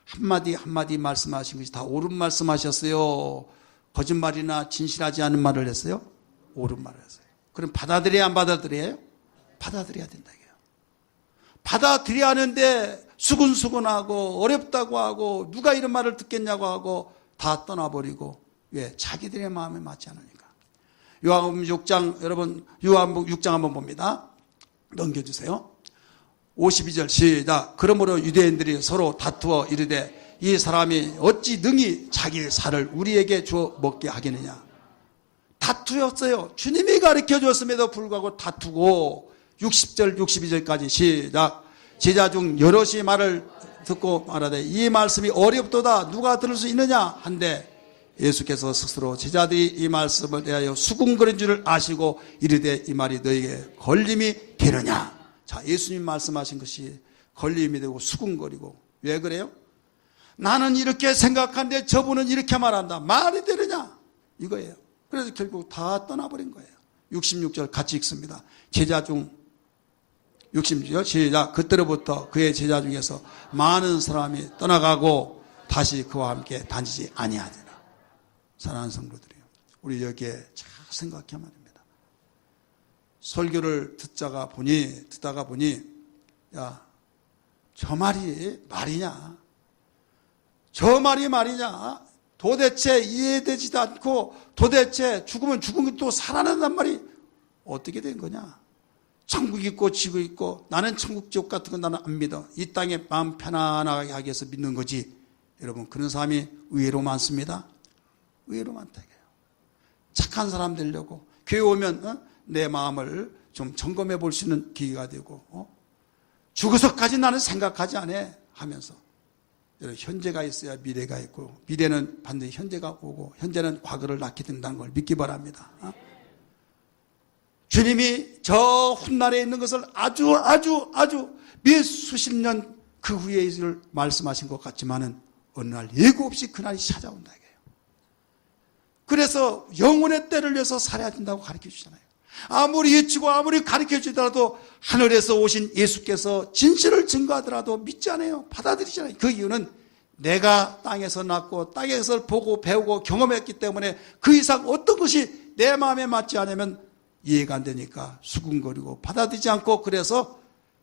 한마디 한마디 말씀하신 것이 다 옳은 말씀하셨어요. 거짓말이나 진실하지 않은 말을 했어요? 옳은 말을 했어요. 그럼 받아들여야 안 받아들여요? 받아들여야 된다 이게요. 받아들여야 하는데 수근수근하고 어렵다고 하고 누가 이런 말을 듣겠냐고 하고 다 떠나버리고, 왜? 자기들의 마음에 맞지 않으니까. 요한복음 6장, 여러분 요한복음 6장 한번 봅니다. 넘겨주세요. 52절 시작. 그러므로 유대인들이 서로 다투어 이르되 이 사람이 어찌 능히 자기 살을 우리에게 주어 먹게 하겠느냐. 다투었어요. 주님이 가르쳐 줬음에도 불구하고 다투고. 60절 62절까지 시작. 제자 중 여럿이 말을 듣고 말하되 이 말씀이 어렵도다 누가 들을 수 있느냐 한데 예수께서 스스로 제자들이 이 말씀을 대하여 수군거린 줄을 아시고 이르되 이 말이 너에게 걸림이 되느냐. 자, 예수님 말씀하신 것이 걸림이 되고 수군거리고. 왜 그래요? 나는 이렇게 생각하는데 저분은 이렇게 말한다. 말이 되느냐 이거예요. 그래서 결국 다 떠나버린 거예요. 66절 같이 읽습니다. 제자 중 66절 시작. 그때로부터 그의 제자 중에서 많은 사람이 떠나가고 다시 그와 함께 다니지 아니하더라. 사랑하는 성도들이요, 우리 여기에 잘 생각해야 합니다. 설교를 듣다가 보니 야, 저 말이 말이냐, 저 말이 말이냐, 도대체 이해되지도 않고 도대체 죽으면 죽은 게 또 살아난단 말이 어떻게 된 거냐. 천국 있고 지구 있고 나는 천국 지옥 같은 건 나는 안 믿어. 이 땅에 마음 편안하게 하기 위해서 믿는 거지. 여러분, 그런 사람이 의외로 많습니다. 의외로 많다 이거예요. 착한 사람 되려고 교회 오면 내 마음을 좀 점검해 볼 수 있는 기회가 되고 죽어서까지 나는 생각하지 않아 하면서, 여러분, 현재가 있어야 미래가 있고 미래는 반드시 현재가 오고 현재는 과거를 낳게 된다는 걸 믿기 바랍니다. 주님이 저 훗날에 있는 것을 아주 몇 수십 년 그 후에 있을 말씀하신 것 같지만은 어느 날 예고 없이 그날이 찾아온다 이거예요. 그래서 영혼의 때를 위해서 살아야 된다고 가르쳐 주잖아요. 아무리 외치고 아무리 가르쳐 주더라도 하늘에서 오신 예수께서 진실을 증거하더라도 믿지 않아요. 받아들이잖아요. 그 이유는 내가 땅에서 낳고 땅에서 보고 배우고 경험했기 때문에 그 이상 어떤 것이 내 마음에 맞지 않으면 이해가 안 되니까 수군거리고 받아들이지 않고, 그래서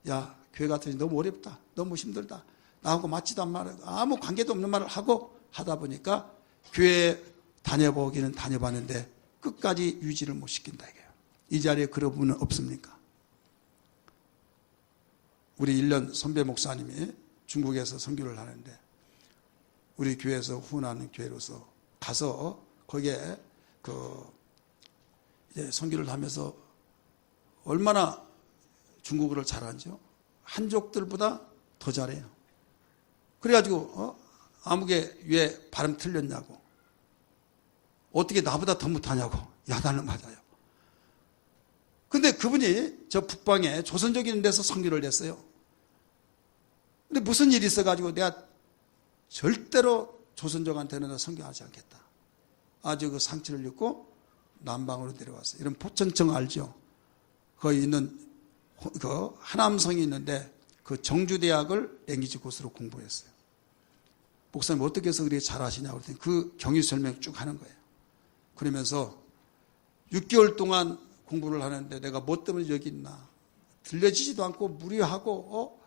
야, 교회 같은 게 너무 어렵다, 너무 힘들다, 나하고 맞지도 않는 말을, 아무 관계도 없는 말을 하고 하다 보니까 교회 다녀보기는 다녀봤는데 끝까지 유지를 못 시킨다 이게요. 이 자리에 그런 분은 없습니까? 우리 1년 선배 목사님이 중국에서 선교를 하는데 우리 교회에서 후원하는 교회로서 가서 거기에 선교를 하면서 얼마나 중국어를 잘하는지요? 한족들보다 더 잘해요. 그래가지고 아무게 왜 발음 틀렸냐고, 어떻게 나보다 더 못하냐고 야단을 맞아요. 근데 그분이 저 북방에 조선족인 데서 선교를 했어요. 근데 무슨 일이 있어가지고 내가 절대로 조선족한테는 선교하지 않겠다, 아주 그 상처를 입고 남방으로 내려왔어요. 이런 포천청 알죠? 거기 있는 그 하남성이 있는데 그 정주대학을 랭귀지 코스로 공부했어요. 목사님 어떻게 해서 그렇게 잘하시냐고 그랬더니 그 경위 설명 쭉 하는 거예요. 그러면서 6개월 동안 공부를 하는데 내가 뭐 때문에 여기 있나, 들려지지도 않고 무료하고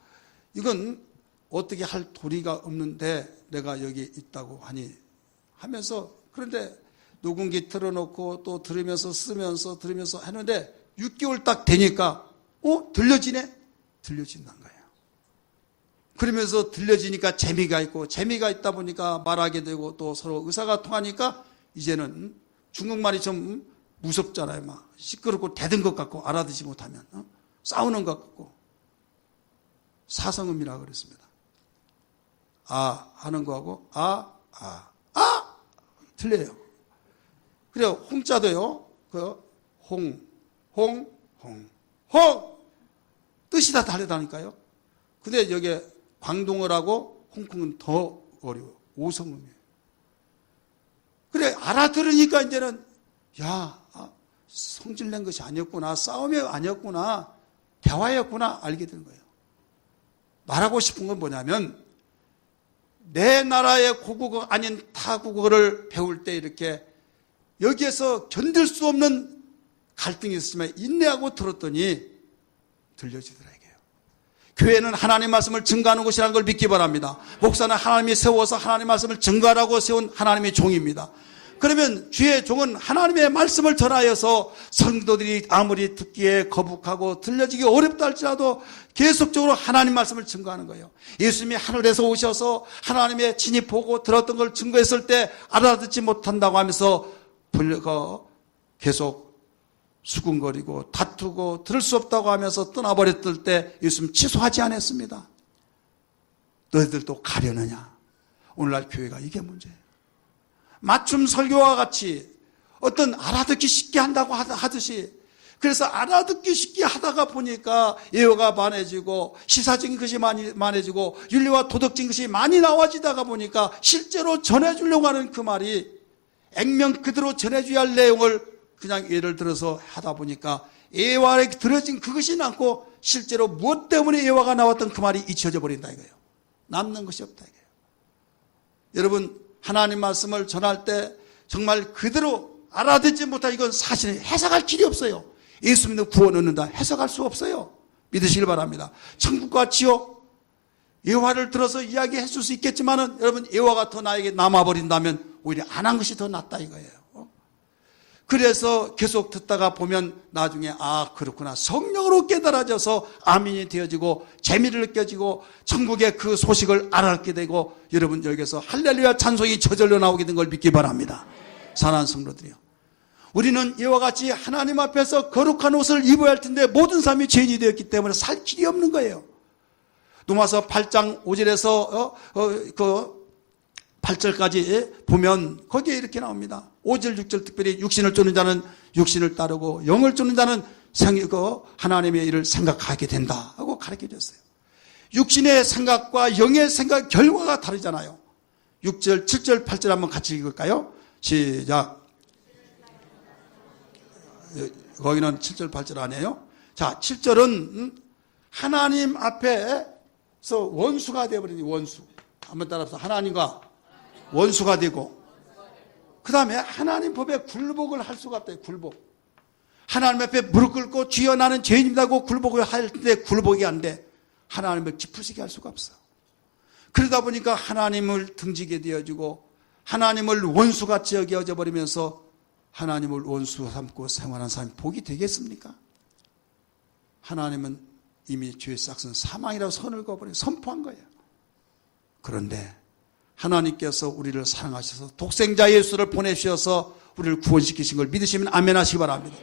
이건 어떻게 할 도리가 없는데 내가 여기 있다고 하니 하면서, 그런데 녹음기 틀어놓고 또 들으면서 쓰면서 들으면서 하는데 6개월 딱 되니까 들려지네? 들려진다는 거예요. 그러면서 들려지니까 재미가 있고 재미가 있다 보니까 말하게 되고 또 서로 의사가 통하니까 이제는 중국말이 좀 무섭잖아요. 막 시끄럽고 대든 것 같고 알아듣지 못하면 싸우는 것 같고. 사성음이라고 그랬습니다. 아 하는 거하고 틀려요. 그래요. 홍자도요. 그 홍 뜻이 다 다르다니까요. 근데 여기에 광동어라고 홍콩은 더 어려워. 오성음이에요. 그래 알아들으니까 이제는 성질낸 것이 아니었구나, 싸움이 아니었구나, 대화였구나 알게 되는 거예요. 말하고 싶은 건 뭐냐면 내 나라의 고국어 아닌 타국어를 배울 때 이렇게 여기에서 견딜 수 없는 갈등이 있었지만 인내하고 들었더니 들려지더라 이게요. 교회는 하나님 말씀을 증거하는 곳이라는 걸 믿기 바랍니다. 목사는 하나님이 세워서 하나님 말씀을 증거하라고 세운 하나님의 종입니다. 그러면 주의 종은 하나님의 말씀을 전하여서 성도들이 아무리 듣기에 거북하고 들려지기 어렵다 할지라도 계속적으로 하나님 말씀을 증거하는 거예요. 예수님이 하늘에서 오셔서 하나님의 친히 보고 들었던 걸 증거했을 때 알아듣지 못한다고 하면서 계속 수군거리고 다투고 들을 수 없다고 하면서 떠나버렸을 때 예수님 취소하지 않았습니다. 너희들도 가려느냐? 오늘날 교회가 이게 문제예요. 맞춤 설교와 같이 어떤 알아듣기 쉽게 한다고 하듯이, 그래서 알아듣기 쉽게 하다가 보니까 예어가 많아지고 시사적인 것이 많아지고 윤리와 도덕적인 것이 많이 나와지다가 보니까 실제로 전해주려고 하는 그 말이 액면 그대로 전해줘야 할 내용을 그냥 예를 들어서 하다 보니까 예화에 들어진 그것이 남고 실제로 무엇 때문에 예화가 나왔던 그 말이 잊혀져 버린다 이거예요. 남는 것이 없다 이거예요. 여러분 하나님 말씀을 전할 때 정말 그대로 알아듣지 못한 이건 사실은 해석할 길이 없어요. 예수 믿는 구원 얻는다 해석할 수 없어요. 믿으시길 바랍니다. 천국과 지옥 예화를 들어서 이야기해 줄 수 있겠지만은 여러분 예화가 더 나에게 남아버린다면 오히려 안 한 것이 더 낫다 이거예요. 그래서 계속 듣다가 보면 나중에 그렇구나 성령으로 깨달아져서 아멘이 되어지고 재미를 느껴지고 천국의 그 소식을 알게 되고 여러분 여기서 할렐루야 찬송이 저절로 나오게 된 걸 믿기 바랍니다. 사랑하는 성도들이요, 우리는 이와 같이 하나님 앞에서 거룩한 옷을 입어야 할 텐데 모든 사람이 죄인이 되었기 때문에 살 길이 없는 거예요. 로마서 8장 5절에서 그 8절까지 보면 거기에 이렇게 나옵니다. 5절 6절 특별히 육신을 쫓는 자는 육신을 따르고 영을 쫓는 자는 하나님의 일을 생각하게 된다 하고 가르쳐줬어요. 육신의 생각과 영의 생각 결과가 다르잖아요. 6절 7절 8절 한번 같이 읽을까요? 시작. 거기는 7절 8절 아니에요. 자 7절은 하나님 앞에서 원수가 되어버린 원수. 한번 따라서 하나님과 원수가 되고 그 다음에 하나님 법에 굴복을 할 수가 없다. 굴복. 하나님 앞에 무릎 꿇고 주여 나는 죄인입니다고 굴복을 할 때 굴복이 안 돼. 하나님을 짚으시게 할 수가 없어. 그러다 보니까 하나님을 등지게 되어지고 하나님을 원수같이 여겨져 버리면서 하나님을 원수 삼고 생활한 사람이 복이 되겠습니까? 하나님은 이미 죄의 싹은 사망이라고 선을 그어버려 선포한 거예요. 그런데 하나님께서 우리를 사랑하셔서 독생자 예수를 보내주셔서 우리를 구원시키신 걸 믿으시면 아멘 하시기 바랍니다.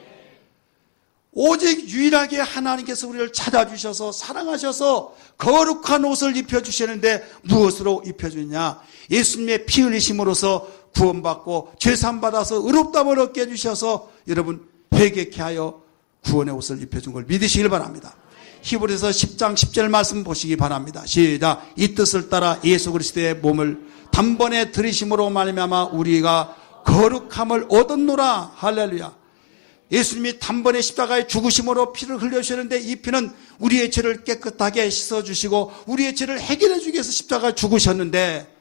오직 유일하게 하나님께서 우리를 찾아주셔서 사랑하셔서 거룩한 옷을 입혀주시는데 무엇으로 입혀주느냐? 예수님의 피 흘리심으로써 구원받고 죄사함받아서 의롭다함을 얻게 해주셔서 여러분 회개케 하여 구원의 옷을 입혀준 걸 믿으시길 바랍니다. 히브리서 10장 10절 말씀 보시기 바랍니다. 시작. 이 뜻을 따라 예수 그리스도의 몸을 단번에 들이심으로 말미암아 우리가 거룩함을 얻었노라. 할렐루야. 예수님이 단번에 십자가에 죽으심으로 피를 흘려주셨는데 이 피는 우리의 죄를 깨끗하게 씻어주시고 우리의 죄를 해결해 주기 위해서 십자가에 죽으셨는데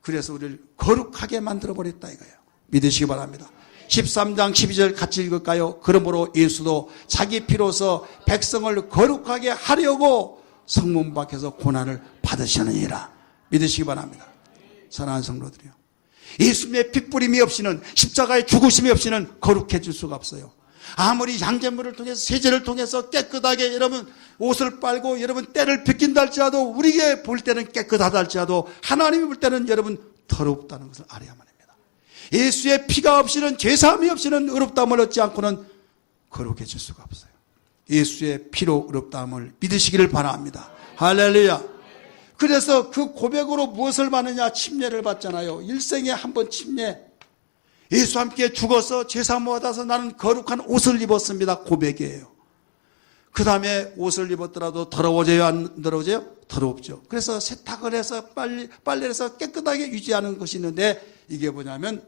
그래서 우리를 거룩하게 만들어버렸다 이거예요. 믿으시기 바랍니다. 13장 12절 같이 읽을까요? 그러므로 예수도 자기 피로서 백성을 거룩하게 하려고 성문 밖에서 고난을 받으시느니라. 믿으시기 바랍니다. 사랑하는 성도들이요, 예수님의 핏부림이 없이는 십자가의 죽으심이 없이는 거룩해질 수가 없어요. 아무리 양재물을 통해서 세제를 통해서 깨끗하게 여러분 옷을 빨고 여러분 때를 벗긴다 할지라도 우리에게 볼 때는 깨끗하다 할지라도 하나님이 볼 때는 여러분 더럽다는 것을 알아야만 합니다. 예수의 피가 없이는, 죄사함이 없이는 의롭다함을 얻지 않고는 거룩해질 수가 없어요. 예수의 피로 의롭다함을 믿으시기를 바랍니다. 할렐루야. 그래서 그 고백으로 무엇을 받느냐? 침례를 받잖아요. 일생에 한 번 침례. 예수와 함께 죽어서 죄사함을 받아서 나는 거룩한 옷을 입었습니다. 고백이에요. 그 다음에 옷을 입었더라도 더러워져요? 안 더러워져요? 더럽죠. 그래서 세탁을 해서 빨래를 해서 깨끗하게 유지하는 것이 있는데, 이게 뭐냐면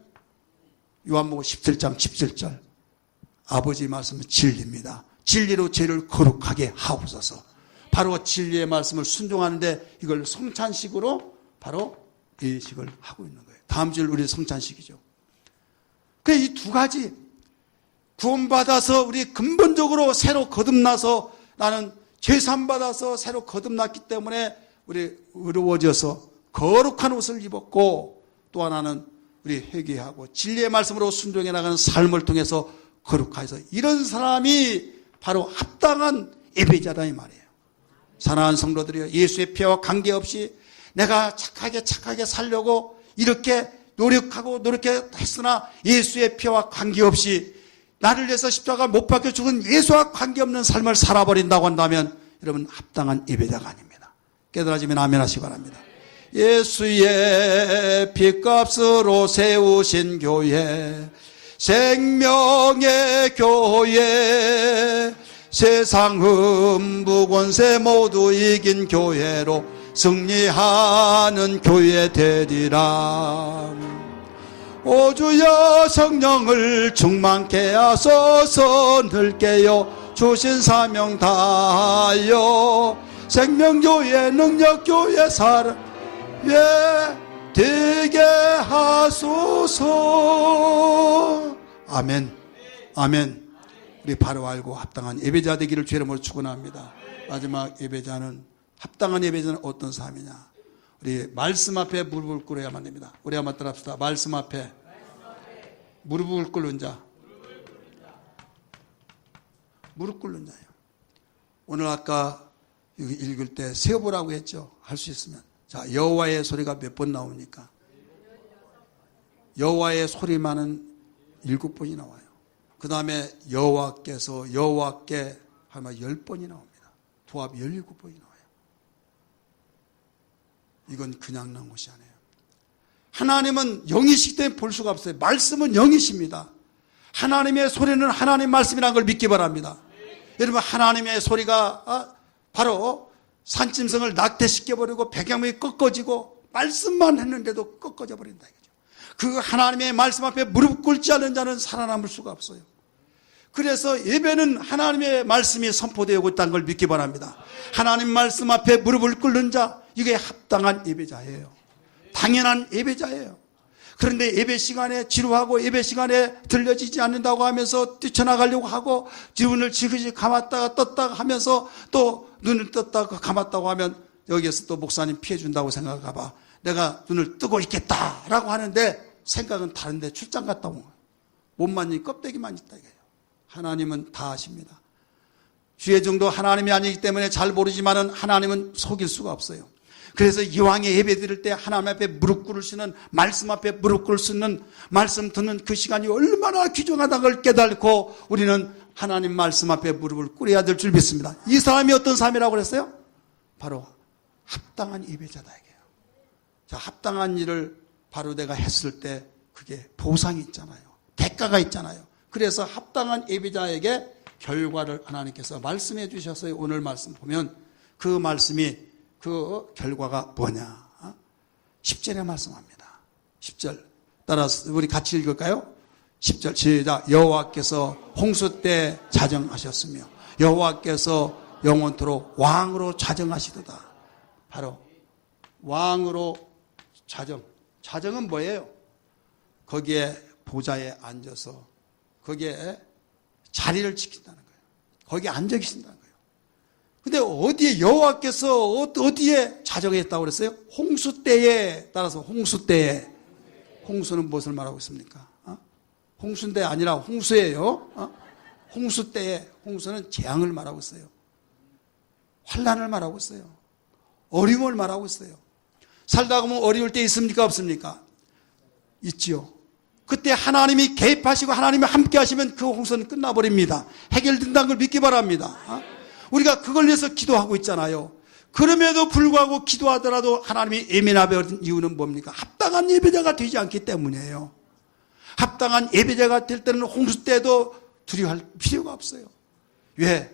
요한복음 17장 17절 아버지 말씀은 진리입니다. 진리로 죄를 거룩하게 하옵소서. 바로 진리의 말씀을 순종하는데, 이걸 성찬식으로 바로 예식을 하고 있는 거예요. 다음 주일 우리 성찬식이죠. 그래, 이 두 가지 구원받아서 우리 근본적으로 새로 거듭나서, 나는 죄산 받아서 새로 거듭났기 때문에 우리 의로워져서 거룩한 옷을 입었고, 또 하나는 우리 회개하고 진리의 말씀으로 순종해 나가는 삶을 통해서 거룩해서, 이런 사람이 바로 합당한 예배자다 이 말이에요. 사랑하는 성도들이여, 예수의 피와 관계없이 내가 착하게 살려고 이렇게 노력하고 노력했으나 예수의 피와 관계없이 나를 위해서 십자가 못 박혀 죽은 예수와 관계없는 삶을 살아버린다고 한다면 여러분, 합당한 예배자가 아닙니다. 깨달아지면 아멘 하시기 바랍니다. 예수의 피값으로 세우신 교회, 생명의 교회, 세상 흠부 권세 모두 이긴 교회로 승리하는 교회 되리라. 오 주여, 성령을 충만케 하소서. 늘 깨어 주신 사명 다하여 생명교회, 능력교회 살아야 되게 하소서. 아멘. 아멘. 우리 바로 알고 합당한 예배자 되기를 주의 이름으로 축원합니다. 마지막 예배자는, 합당한 예배자는 어떤 삶이냐? 우리 말씀 앞에 무릎을 꿇어야만 됩니다. 우리 한번 따라합시다. 말씀 앞에 무릎을 꿇는 자. 무릎 꿇는 자예요. 오늘 아까 여기 읽을 때 세어보라고 했죠. 할 수 있으면. 자, 여호와의 소리가 몇 번 나옵니까? 여호와의 소리만은 7번이 나와요. 그 다음에 여호와께 하면 10번이 나옵니다. 도합 17번이 나와요. 이건 그냥 나온 것이 아니에요. 하나님은 영이시기 때문에 볼 수가 없어요. 말씀은 영이십니다. 하나님의 소리는 하나님 말씀이라는 걸 믿기 바랍니다. 여러분, 하나님의 소리가 바로 산짐승을 낙태시켜버리고 백양목이 꺾어지고, 말씀만 했는데도 꺾어져 버린다 이거죠. 그 하나님의 말씀 앞에 무릎 꿇지 않는 자는 살아남을 수가 없어요. 그래서 예배는 하나님의 말씀이 선포되고 있다는 걸 믿기 바랍니다. 하나님 말씀 앞에 무릎을 꿇는 자, 이게 합당한 예배자예요. 당연한 예배자예요. 그런데 예배 시간에 지루하고 예배 시간에 들려지지 않는다고 하면서 뛰쳐나가려고 하고, 눈을 지그시 감았다가 떴다가 하면서 또 눈을 떴다가 감았다고 하면 여기에서 또 목사님 피해준다고 생각할까 봐 내가 눈을 뜨고 있겠다라고 하는데, 생각은 다른데 출장 갔다 온 거예요. 몸만 이 껍데기만 있다 이거예요. 하나님은 다 아십니다. 주의 종도 하나님이 아니기 때문에 잘 모르지만은 하나님은 속일 수가 없어요. 그래서 이왕에 예배 드릴 때 하나님 앞에 무릎 꿇을 수 있는, 말씀 앞에 무릎 꿇을 수 있는, 말씀 듣는 그 시간이 얼마나 귀중하다는 걸 깨닫고 우리는 하나님 말씀 앞에 무릎을 꿇어야 될 줄 믿습니다. 이 사람이 어떤 사람이라고 그랬어요? 바로 합당한 예배자다 이게요. 자, 합당한 일을 바로 내가 했을 때 그게 보상이 있잖아요. 대가가 있잖아요. 그래서 합당한 예배자에게 결과를 하나님께서 말씀해 주셔서 오늘 말씀 보면 그 말씀이, 그 결과가 뭐냐? 10절에 말씀합니다. 10절 따라서 우리 같이 읽을까요? 10절 시작. 여호와께서 홍수 때 자정하셨으며 여호와께서 영원토록 왕으로 자정하시도다. 바로 왕으로 자정. 자정은 뭐예요? 거기에 보좌에 앉아서 거기에 자리를 지킨다는 거예요. 거기에 앉아 계신다는 거예요. 근데 어디에, 여호와께서 어디에 자정했다고 그랬어요? 홍수 때에. 따라서 홍수 때에. 홍수는 무엇을 말하고 있습니까? 홍수인데 아니라 홍수예요. 홍수 때에. 홍수는 재앙을 말하고 있어요. 환난을 말하고 있어요. 어려움을 말하고 있어요. 살다 보면 어려울 때 있습니까? 없습니까? 있지요. 그때 하나님이 개입하시고 하나님이 함께 하시면 그 홍수는 끝나버립니다. 해결된다는 걸 믿기 바랍니다. 우리가 그걸 위해서 기도하고 있잖아요. 그럼에도 불구하고 기도하더라도 하나님이 예민하는 이유는 뭡니까? 합당한 예배자가 되지 않기 때문이에요. 합당한 예배자가 될 때는 홍수 때도 두려워할 필요가 없어요. 왜?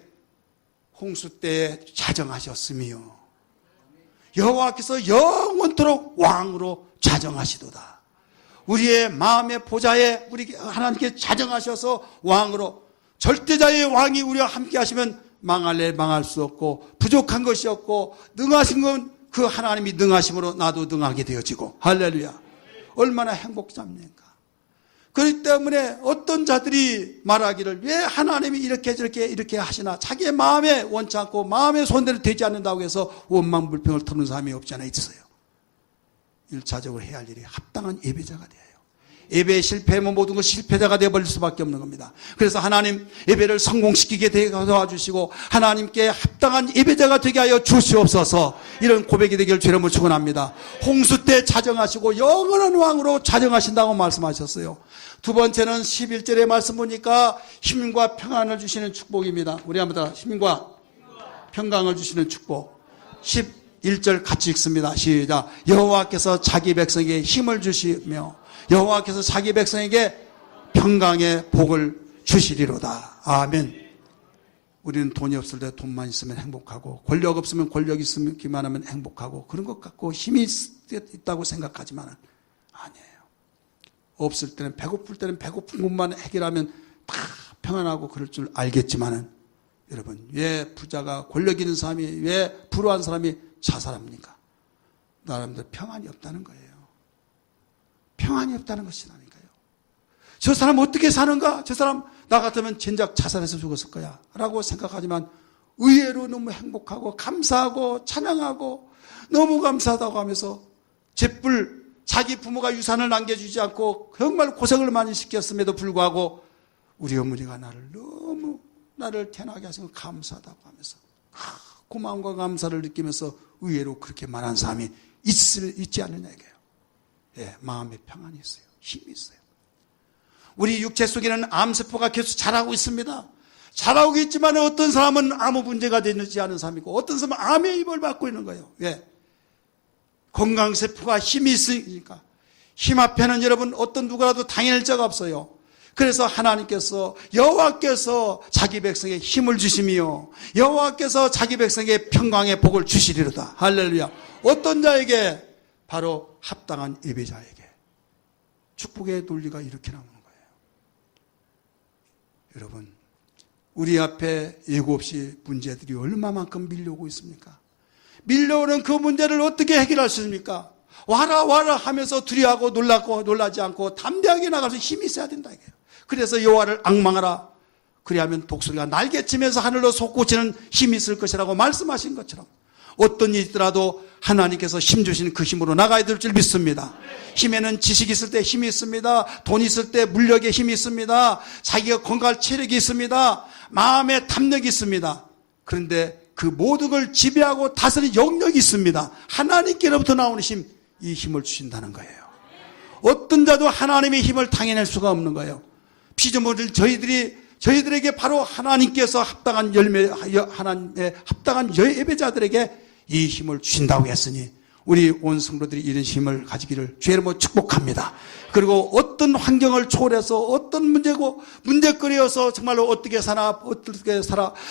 홍수 때에 자정하셨으며 여호와께서 영원토록 왕으로 자정하시도다. 우리의 마음의 보좌에 우리 하나님께 자정하셔서 왕으로, 절대자의 왕이 우리와 함께 하시면 망할래 망할 수 없고 부족한 것이 없고 능하신 건 그 하나님이 능하심으로 나도 능하게 되어지고, 할렐루야. 얼마나 행복잡니까? 그렇기 때문에 어떤 자들이 말하기를 왜 하나님이 이렇게 저렇게 이렇게 하시나, 자기의 마음에 원치 않고 마음의 손대로 되지 않는다고 해서 원망불평을 터는 사람이 없지 않아 있어요. 1차적으로 해야 할 일이 합당한 예배자가 돼요. 예배에 실패하면 모든 것 실패자가 되어버릴 수밖에 없는 겁니다. 그래서 하나님 예배를 성공시키게 도와주시고 하나님께 합당한 예배자가 되게 하여 주시옵소서. 이런 고백이 되기를 주의 이름으로 축원합니다. 홍수 때 자정하시고 영원한 왕으로 자정하신다고 말씀하셨어요. 두 번째는 11절의 말씀 보니까 힘과 평안을 주시는 축복입니다. 우리 한번 다 힘과 평강을 주시는 축복. 11절 같이 읽습니다. 시작. 여호와께서 자기 백성에게 힘을 주시며 여호와께서 자기 백성에게 평강의 복을 주시리로다. 아멘. 우리는 돈이 없을 때 돈만 있으면 행복하고, 권력 없으면 권력 있기만 하면 행복하고, 그런 것 같고 힘이 있다고 생각하지만 아니에요. 없을 때는, 배고플 때는 배고픈 것만 해결하면 다 평안하고 그럴 줄 알겠지만은, 여러분, 왜 부자가, 권력 있는 사람이, 왜 불우한 사람이 자살합니까? 나름대로 평안이 없다는 거예요. 평안이 없다는 것이라니까요. 저 사람 어떻게 사는가? 저 사람 나 같으면 진작 자살해서 죽었을 거야 라고 생각하지만 의외로 너무 행복하고 감사하고 찬양하고 너무 감사하다고 하면서 잿불, 자기 부모가 유산을 남겨주지 않고 정말 고생을 많이 시켰음에도 불구하고 우리 어머니가 나를 태어나게 하셔서 감사하다고 하면서 고마움과 감사를 느끼면서 의외로 그렇게 말한 사람이 있지 않느냐 이거예요. 예, 마음에 평안이 있어요. 힘이 있어요. 우리 육체 속에는 암세포가 계속 자라고 있습니다. 자라고 있지만 어떤 사람은 아무 문제가 되지 않은 사람이고 어떤 사람은 암의 입을 받고 있는 거예요. 왜? 건강세포가 힘이 있으니까. 힘 앞에는 여러분 어떤 누구라도 당해낼 자가 없어요. 그래서 하나님께서 여호와께서 자기 백성에게 힘을 주시며 여호와께서 자기 백성에게 평강의 복을 주시리로다. 할렐루야. 어떤 자에게? 바로 합당한 예배자에게. 축복의 논리가 이렇게 나오는 거예요. 여러분, 우리 앞에 예고 없이 문제들이 얼마만큼 밀려오고 있습니까? 밀려오는 그 문제를 어떻게 해결할 수 있습니까? 와라 와라 하면서 두려워하고 놀라지 않고 담대하게 나가서 힘이 있어야 된다 이거예요. 그래서 여호와를 앙망하라. 그리하면 독수리가 날개치면서 하늘로 솟구치는 힘이 있을 것이라고 말씀하신 것처럼 어떤 일이 있더라도 하나님께서 힘 주시는 그 힘으로 나가야 될 줄 믿습니다. 힘에는 지식이 있을 때 힘이 있습니다. 돈이 있을 때 물력에 힘이 있습니다. 자기가 건강할 체력이 있습니다. 마음의 탐력이 있습니다. 그런데 그 모든 걸 지배하고 다스리는 영역이 있습니다. 하나님께로부터 나오는 힘, 이 힘을 주신다는 거예요. 어떤 자도 하나님의 힘을 당해낼 수가 없는 거예요. 피조물들 저희들에게 바로 하나님께서 합당한 하나님의 합당한 예배자들에게 이 힘을 주신다고 했으니 우리 온 성도들이 이런 힘을 가지기를 주의 이름으로 축복합니다. 그리고 어떤 환경을 초월해서 어떤 문제거리여서 정말로 어떻게 살아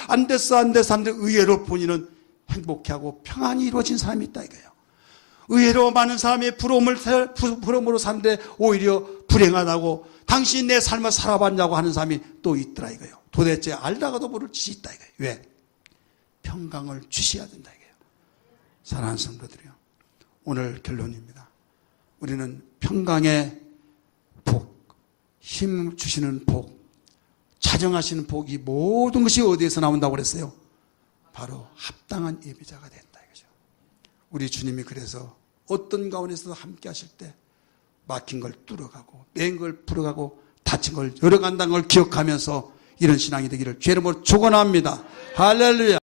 안 됐어 하는데 의외로 본인은 행복해하고 평안이 이루어진 사람이 있다 이거예요. 의외로 많은 사람이 부러움으로 사는데 오히려 불행하다고 당신이 내 삶을 살아봤냐고 하는 사람이 또 있더라 이거예요. 도대체 알다가도 모를 짓이 있다 이거예요. 왜? 평강을 주셔야 된다 이거예요. 사랑하는 성도들이요, 오늘 결론입니다. 우리는 평강의 복, 힘 주시는 복, 자정하시는 복이 모든 것이 어디에서 나온다고 그랬어요? 바로 합당한 예배자가 된다 이거죠. 우리 주님이 그래서 어떤 가운데서도 함께 하실 때 막힌 걸 뚫어가고 맨 걸 풀어가고 다친 걸 열어간다는 걸 기억하면서 이런 신앙이 되기를 주의 이름으로 축원합니다. 할렐루야.